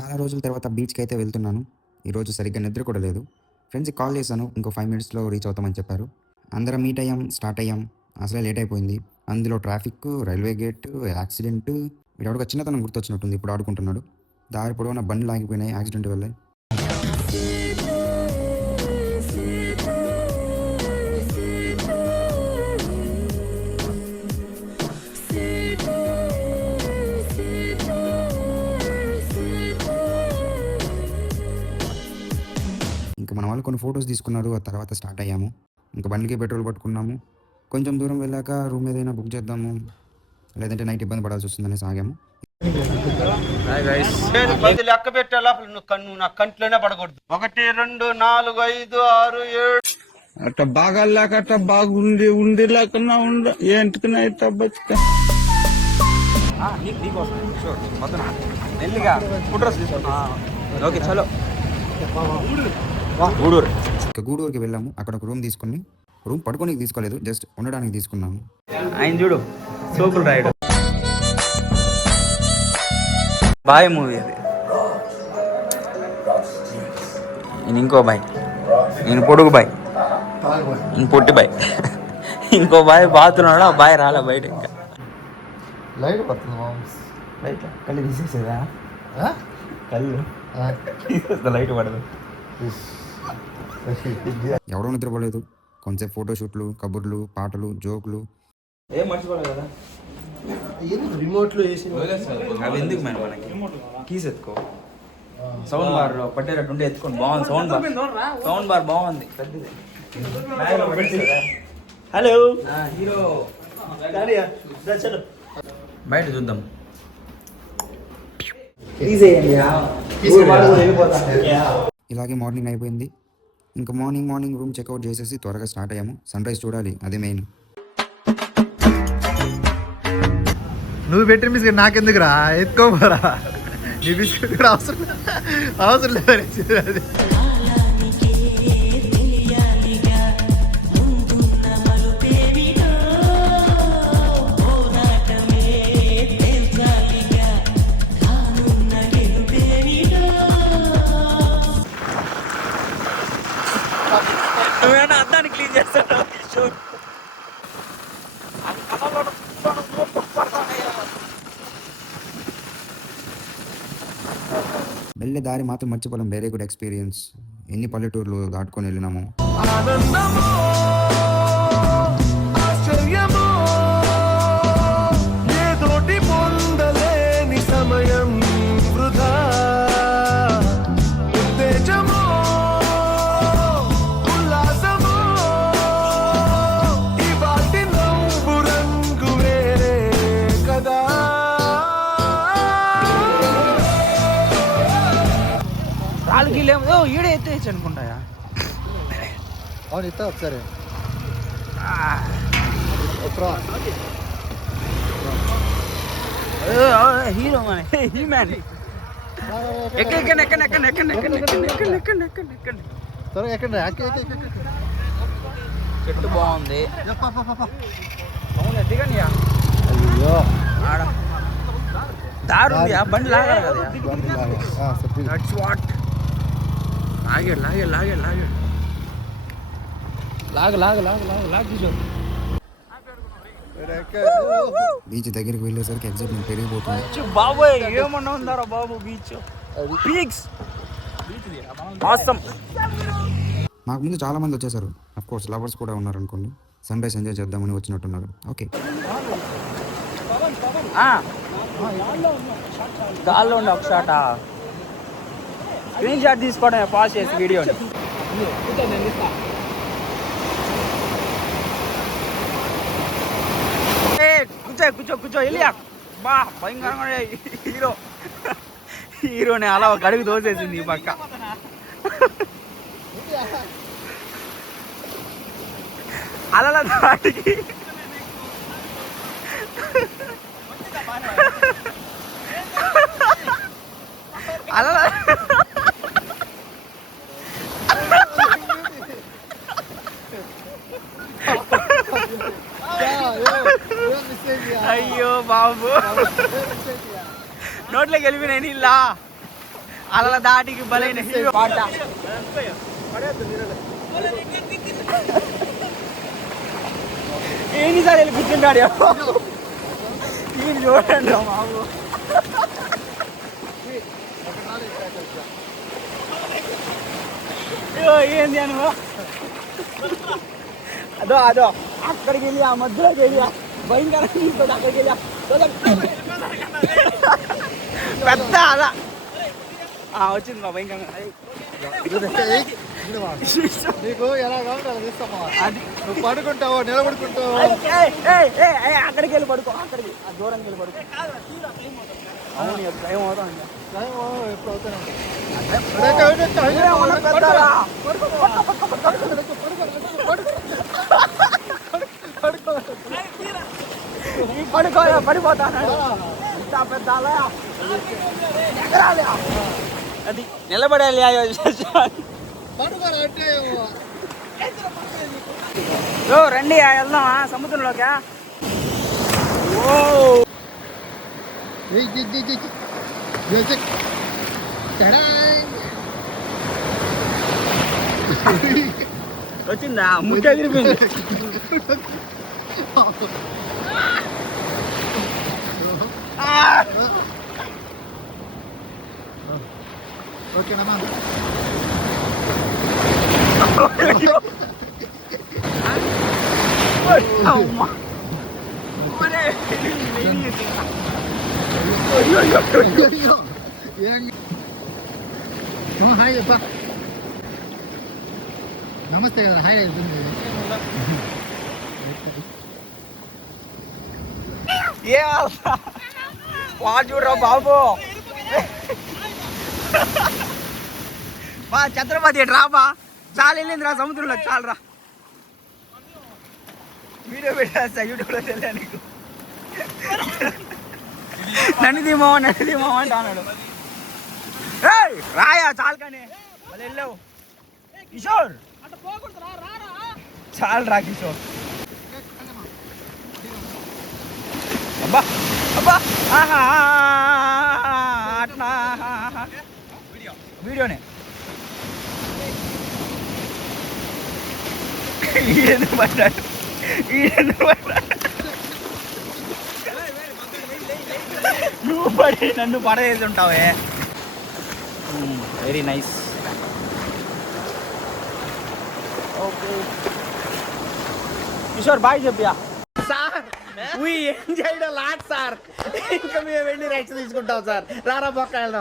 చాలా రోజుల తర్వాత బీచ్‌కి అయితే వెళ్తున్నాను. ఈరోజు సరిగ్గా నిద్ర కూడా లేదు. ఫ్రెండ్స్‌కి కాల్ చేశాను. ఇంకో 5 మినిట్స్‌లో రీచ్ అవుతామని చెప్పారు. అందరం మీట్ అయ్యాం, స్టార్ట్ అయ్యాం. అసలే లేట్ అయిపోయింది. అందులో ట్రాఫిక్కు, రైల్వే గేటు, యాక్సిడెంటు. వీడెవడికో చిన్నతనం గుర్తొచ్చినట్టుంది. ఇప్పుడు ఆడుకుంటున్నాడు. దారి పొడవునా బండ్లు ఆగిపోయినాయి యాక్సిడెంట్ వల్లే. ఇంక మన వాళ్ళు కొన్ని ఫోటోస్ తీసుకున్నారు. ఆ తర్వాత స్టార్ట్ అయ్యాము. ఇంక బండికి పెట్రోల్ పట్టుకున్నాము. కొంచెం దూరం వెళ్ళాక రూమ్ ఏదైనా బుక్ చేద్దాము. లేదంటే నైట్ ఇబ్బంది పడాల్సి వస్తుందనేసి ఆగాము. Hi guys. నేను 10 లెక్క పెట్టే లోపల నువ్వు నా కంట్లోనే పడకూడదు. 1 2 4 5 6 7 అట్ట బాగా లేక అట్ట బాగుండి ఉండి లేకన్నా ఉండ ఏంటికన్నా అయితే బతిక నీకోసం షూర్ మొత్తం నెల్లిగా ఫుడ్ డ్రెస్ తీసుకున్నా. ఓకే చలో గూడూరు. ఇక గూడూరుకి వెళ్ళాము. అక్కడ ఒక రూమ్ తీసుకుని, రూమ్ పడుకోనికి తీసుకోలేదు, జస్ట్ ఉండడానికి తీసుకున్నాము. ఆయన చూడు సోకులు రాయడు. బాయ్ మూవీ అది. నేను ఇంకో బాయ్, నేను పొడుగు బాయ్, ఇంక పొట్టి బాయ్, ఇంకో బాయ్ బాతున్నాడు. ఆ బాయ్ రాలే బయట. ఇంకా లైట్ పడుతుంది మామ్స్. లైట్ కళ్ళు తీసేసేదా? కళ్ళు తీసేస్తా, లైట్ పడదు. ఎవడో నిద్రపోలేదు. కొంచెంసేపు ఫోటోషూట్లు, కబుర్లు, పాటలు, జోకులు. ఏం మర్చిపోలేదు కదా. రిమోట్లో వేసి అవి ఎందుకు మేడం మనకి? కీస్ ఎత్తుకో. సౌండ్ బార్ పట్టేటట్టు ఉంటే ఎత్తుకోండి. బాగుంది సౌండ్ బార్. సౌండ్ బార్ బాగుంది పెద్దది. Hello hero. బయట చూద్దాం. ఇలాగే మార్నింగ్ అయిపోయింది. ఇంకా మార్నింగ్ రూమ్ చెక్అవుట్ చేసేసి త్వరగా స్టార్ట్ అయ్యాము. సన్ రైజ్ చూడాలి, అదే మెయిన్. నువ్వు పెట్టిన బిస్కెట్ నాకెందుకురా, ఎత్తుకోమరా. నీ బిస్కెట్ కూడా అవసరం లేదని. నువ్వేనా అద్దాన్ని క్లీన్ చేస్తాడు? వెళ్ళే దారి మాత్రం మర్చిపోలేం. Very good experience. ఎన్ని పల్లెటూర్లు దాటుకొని వెళ్ళినాము. రాళ్ళకి ఈడే ఎత్తేయచ్చు అనుకుంటాయా? అవును, ఇస్తా ఒకసారి. హీరో మన హీ మ్యాన్. ఎక్కండి త్వరగా ఎక్కండి. చెట్టు బాగుంది. అయ్యో ఆడ దారి ఉంది. ఆ బండి లాగాలి కదా. That's what. లాగే తీసుకో. బీచ్ దగ్గరికి వెళ్ళేసరికి ఎగ్జైట్మెంట్ పెరిగిపోతుంది. బాబోయ్ ఏమన్నా ఉందారా బాబు? Beach peaks awesome. మాకు ముందు చాలా మంది వచ్చేసారు. అఫ్ కోర్స్ లవర్స్ కూడా ఉన్నారు అనుకోండి. సన్ రైజ్ ఎంజాయ్ చేద్దామని వచ్చినట్టున్నారు. ఓకే, గాల్లో ఉండి ఒక షాట్ స్క్రీన్ షాట్ తీసుకోవడం పాస్ చేసి వీడియోని. కూర్చో వెళ్ళియా. బా భయంకరంగా హీరోని అలా ఒక అడుగు దోసేసింది ఈ పక్క. అలా దాటికి అలా అయ్యో బాబు, నోట్లోకి వెళ్ళిపోయినాయి నీళ్ళ. అలా దాటికి బలైన హీరో పాట ఎన్నిసార్లు వెళ్ళి కూర్చుంటాడు ఈయన చూడండి రా బాబు. ఏంది అను అదో అదో అక్కడికి వెళ్ళి ఆ మధ్యలోకి వెళ్ళి భయంకరంగా తీసుకోండి. అక్కడికి వెళ్ళి పెద్ద అలా వచ్చింది మా భయంకరంగా. నీకు ఎలా కావాలంటే అలా తీస్తామా? నువ్వు పడుకుంటావో నిలబడుకుంటావో? అక్కడికి వెళ్ళి పడుకో. అక్కడికి ఆ దూరంకి వెళ్ళి పడుకో. అవును భయం అవుతుంది. ఎప్పుడు అవుతానే పడుకో పడిపోతాను. పెద్ద అది నిలబడాలి. రండి వెళ్దామా సముద్రంలోకి. వచ్చిందా ముట్ట ఎగిరిపోయింది. ఓకేనా? హాయ్ చెప్పా. నమస్తే కదా. హాయ్ అవుతుంది. ఏ వాడు చూడరా బాబు. బా ఛత్రపతి రాబా. చాలా వెళ్ళిందిరా సముద్రంలో. చాలరా వీడియో పెట్టేస్తా యూట్యూబ్లో తెలియదు నీకు. నన్ను తీమావా అంటే అన్నాడు. రాయా చాలు కానీ మళ్ళీ వెళ్ళావు కిషోర్. చాలు రా కిషోర్. అబ్బా అబ్బా అట్లా వీడియోనే. ఈడెందుకు పడ్డాడు. నువ్వు పడి నన్ను పడవేసి ఉంటావే. Very nice. Okay Kishore bye చెప్పియా. Sir enjoy lot sir. ఇంకా మేము వెళ్ళి రైట్స్ తీసుకుంటాం సార్. రారా బొక్క వెళ్దాం.